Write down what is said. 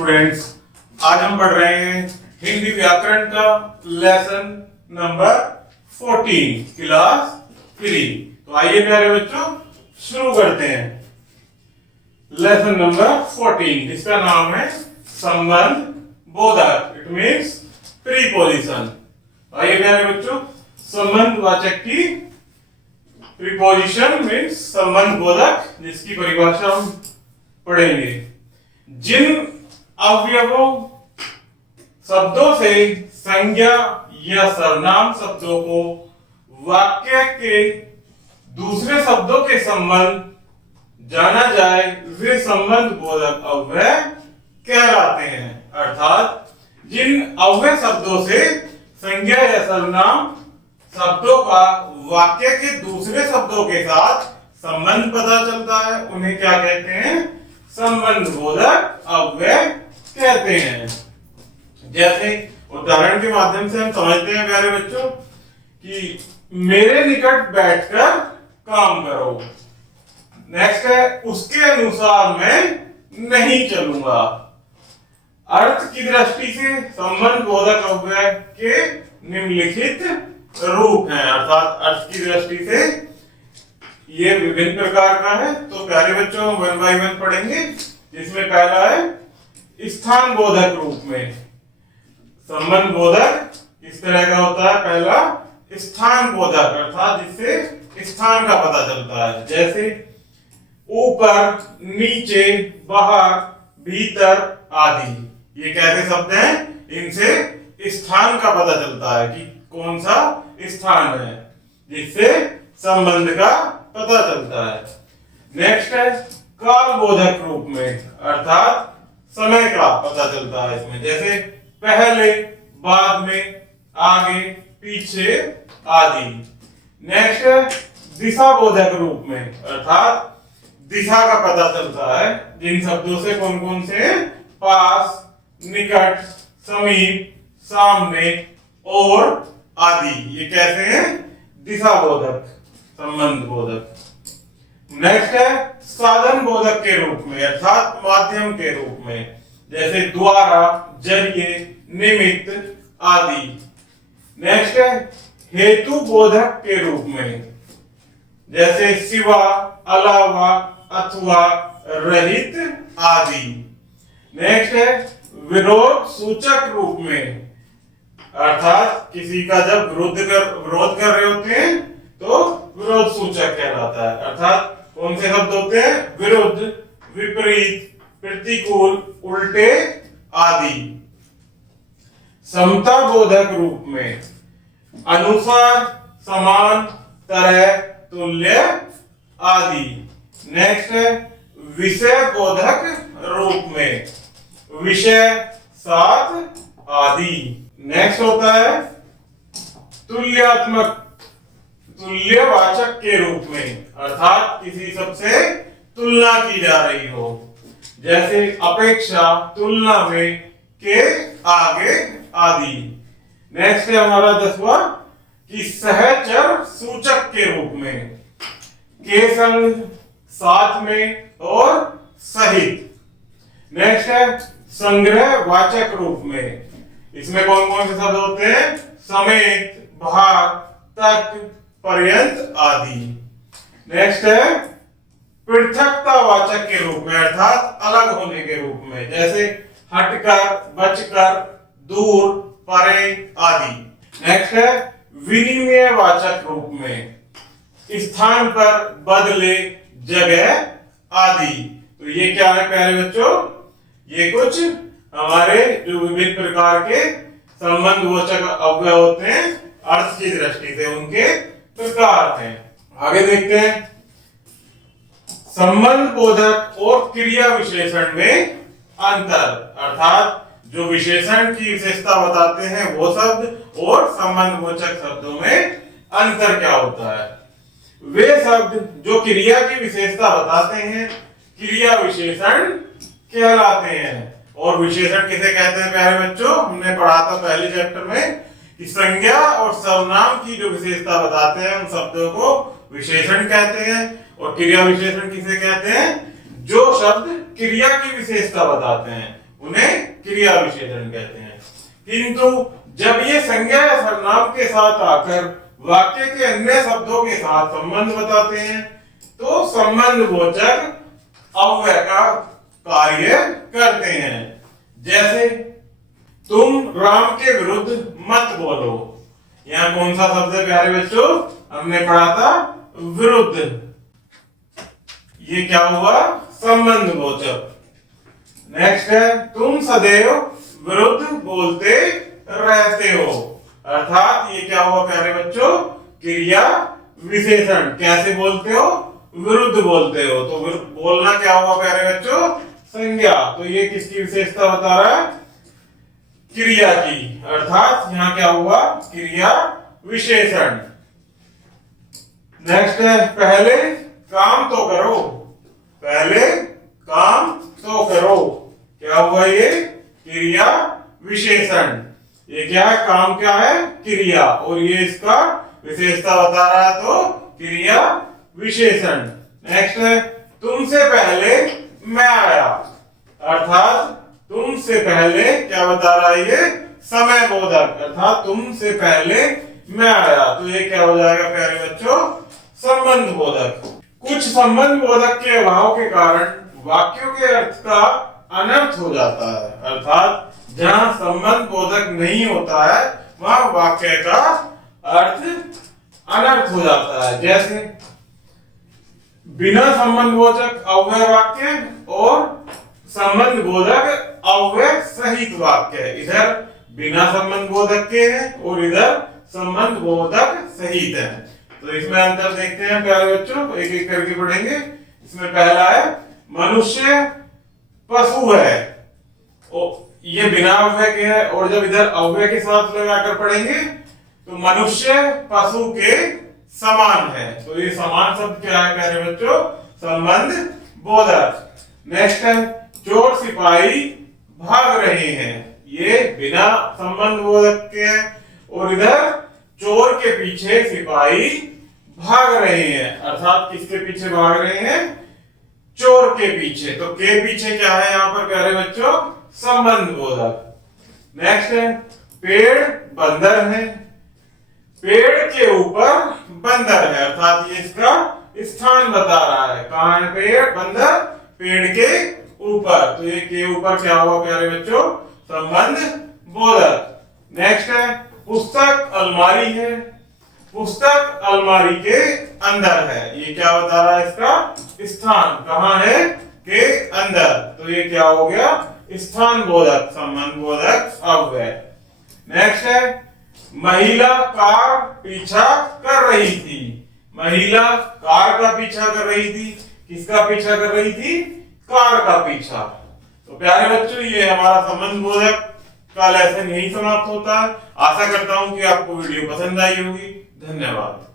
Students, आज हम पढ़ रहे हैं हिंदी व्याकरण का लेसन नंबर 14 क्लास 3। तो आइए प्यारे बच्चों शुरू करते हैं। लेसन नंबर 14 इसका नाम है संबंध बोधक। It means preposition. आइए प्यारे बच्चों, संबंध वाचक की प्रीपोजिशन मीन्स संबंध बोधक, जिसकी परिभाषा हम पढ़ेंगे। जिन अवयवों शब्दों से संज्ञा या सर्वनाम शब्दों को वाक्य के दूसरे शब्दों के संबंध जाना जाए, वे संबंध बोधक अव्यय कहलाते हैं। अर्थात जिन अव्यय शब्दों से संज्ञा या सर्वनाम शब्दों का वाक्य के दूसरे शब्दों के साथ संबंध पता चलता है, उन्हें क्या कहते हैं? संबंध बोधक अव्यय कहते हैं। जैसे उदाहरण के माध्यम से हम समझते हैं प्यारे बच्चों कि मेरे निकट बैठकर काम करो। नेक्स्ट है उसके अनुसार मैं नहीं चलूंगा। अर्थ की दृष्टि से संबंध बोधक अव्यय के निम्नलिखित रूप हैं। अर्थात अर्थ की दृष्टि से ये विभिन्न प्रकार का है। तो प्यारे बच्चों हम वन बाय वन पढ़ेंगे। जिसमें पहला है स्थान बोधक रूप में। संबंध बोधक इस तरह का होता है। पहला स्थान बोधक, अर्थात जिससे स्थान का पता चलता है। जैसे ऊपर, नीचे, बाहर, भीतर आदि। ये कैसे शब्द हैं? इनसे स्थान का पता चलता है कि कौन सा स्थान है, जिससे संबंध का पता चलता है। नेक्स्ट है काल बोधक रूप में, अर्थात समय का पता चलता है इसमें। जैसे पहले, बाद में, आगे, पीछे आदि। नेक्स्ट है दिशा बोधक रूप में, अर्थात दिशा का पता चलता है जिन शब्दों से कौन कौन से? पास, निकट, समीप, सामने और आदि। ये कैसे हैं? दिशा बोधक, संबंध बोधक। नेक्स्ट है साधन बोधक के रूप में, अर्थात माध्यम के रूप में। जैसे द्वारा, जरिए, निमित्त आदि। नेक्स्ट है हेतु बोधक के रूप में। जैसे सिवा, अलावा, अथवा, रहित आदि। नेक्स्ट है विरोध सूचक रूप में, अर्थात किसी का जब विरोध कर रहे होते हैं तो विरोध सूचक कहलाता है। अर्थात कौन से शब्द होते हैं? विरुद्ध, विपरीत, प्रतिकूल, उल्टे आदि। समता बोधक रूप में, अनुसार, समान, तरह, तुल्य आदि। नेक्स्ट है विषय बोधक रूप में, विषय, साथ आदि। नेक्स्ट होता है तुल्यात्मक, तुल्यवाचक के रूप में, अर्थात किसी शब्द से तुलना की जा रही हो। जैसे अपेक्षा, तुलना में, के आगे आदि। नेक्स्ट है हमारा 10वां कि सहचर सूचक के रूप में, के संग, साथ में और सहित। नेक्स्ट है संग्रह वाचक रूप में। इसमें कौन कौन से शब्द होते हैं? समेत, भाग, तक, पर्यंत आदि। नेक्स्ट है पृथकतावाचक के रूप में, अर्थात अलग होने के रूप में। जैसे हटकर, बचकर, दूर, परे आदि। नेक्स्ट है विनिमयवाचक रूप में, स्थान पर, बदले, जगह आदि। तो ये क्या है प्यारे बच्चों? ये कुछ हमारे जो विभिन्न प्रकार के संबंध वाचक अव्यय होते हैं अर्थ की दृष्टि से, उनके प्रकार हैं। आगे देखते हैं संबंध बोधक और क्रिया विशेषण में अंतर। अर्थात जो विशेषण की विशेषता बताते हैं वो शब्द और संबंध वाचक शब्दों में अंतर क्या होता है। वे शब्द जो क्रिया की विशेषता बताते हैं क्रिया विशेषण कहलाते हैं। और विशेषण किसे कहते हैं प्यारे बच्चों? हमने पढ़ा था पहले चैप्टर में कि संज्ञा और सर्वनाम की जो विशेषता बताते हैं उन शब्दों को विशेषण कहते हैं। और क्रिया विशेषण किसे कहते हैं? जो शब्द क्रिया की विशेषता बताते हैं उन्हें क्रिया विशेषण कहते हैं। किंतु जब ये संज्ञा या सर्वनाम के साथ आकर वाक्य के अन्य शब्दों के साथ संबंध बताते हैं तो संबंधबोधक अव्यय का कार्य करते हैं। जैसे तुम राम के विरुद्ध मत बोलो, यहाँ कौन सा शब्द है प्यारे बच्चों? हमने पढ़ा था विरुद्ध। ये क्या हुआ? संबंधबोधक। नेक्स्ट है तुम सदैव विरुद्ध बोलते रहते हो, अर्थात ये क्या हुआ प्यारे बच्चों? क्रिया विशेषण। कैसे बोलते हो? विरुद्ध बोलते हो। तो बोलना क्या हुआ प्यारे बच्चों? संज्ञा। तो ये किसकी विशेषता बता रहा है? क्रिया की, अर्थात यहाँ क्या हुआ? क्रिया विशेषण। नेक्स्ट है पहले काम तो करो, पहले काम तो करो। क्या हुआ? ये क्रिया विशेषण। ये क्या है? काम क्या है? क्रिया, और ये इसका विशेषता बता रहा है तो क्रिया विशेषण। नेक्स्ट है तुमसे पहले मैं आया, अर्थात तुमसे पहले क्या बता रहा है? ये समय बोधक, अर्थात तुमसे पहले मैं आया। तो ये क्या हो जाएगा प्यारे बच्चों? संबंध बोधक। कुछ संबंध बोधक के अभाव के कारण वाक्यों के अर्थ का अनर्थ हो जाता है, अर्थात जहां संबंध बोधक नहीं होता है वहां वाक्य का अर्थ अनर्थ हो जाता है। जैसे बिना संबंध बोधक अव्यय वाक्य और संबंध बोधक अव्यय सहित वाक्य। इधर बिना संबंध बोधक के हैं और इधर संबंध बोधक सहित है। तो इसमें अंतर देखते हैं प्यारे बच्चों, एक एक करके पढ़ेंगे। इसमें पहला है मनुष्य पशु है, ये बिना अव्यय के है, और जब इधर अव्यय के साथ लगाकर पढ़ेंगे तो मनुष्य पशु के समान है। तो ये समान शब्द क्या है प्यारे बच्चों? संबंध बोधक। नेक्स्ट है चोर सिपाही भाग रहे हैं, ये बिना संबंध बोधक के है, और इधर चोर के पीछे सिपाही भाग रहे हैं, अर्थात किसके पीछे भाग रहे हैं? चोर के पीछे। तो के पीछे क्या है यहाँ पर प्यारे बच्चों? संबंध बोधक। नेक्स्ट है पेड़ बंदर है, पेड़ के ऊपर बंदर है, अर्थात ये इसका स्थान बता रहा है। कहाँ है पेड़? बंदर पेड़ के ऊपर। तो ये के ऊपर क्या हुआ प्यारे बच्चों? संबंध बोधक। नेक्स्ट है पुस्तक अलमारी है, पुस्तक अलमारी के अंदर है, ये क्या बता रहा है? इसका स्थान कहाँ है? के अंदर। तो ये क्या हो गया? स्थान बोधक, संबंध बोधक अव्यय। नेक्स्ट है महिला कार पीछा कर रही थी, महिला कार का पीछा कर रही थी। किसका पीछा कर रही थी? कार का पीछा। तो प्यारे बच्चों ये हमारा संबंध बोधक का लेसन यही समाप्त होता है। आशा करता हूं कि आपको वीडियो पसंद आई होगी। धन्यवाद।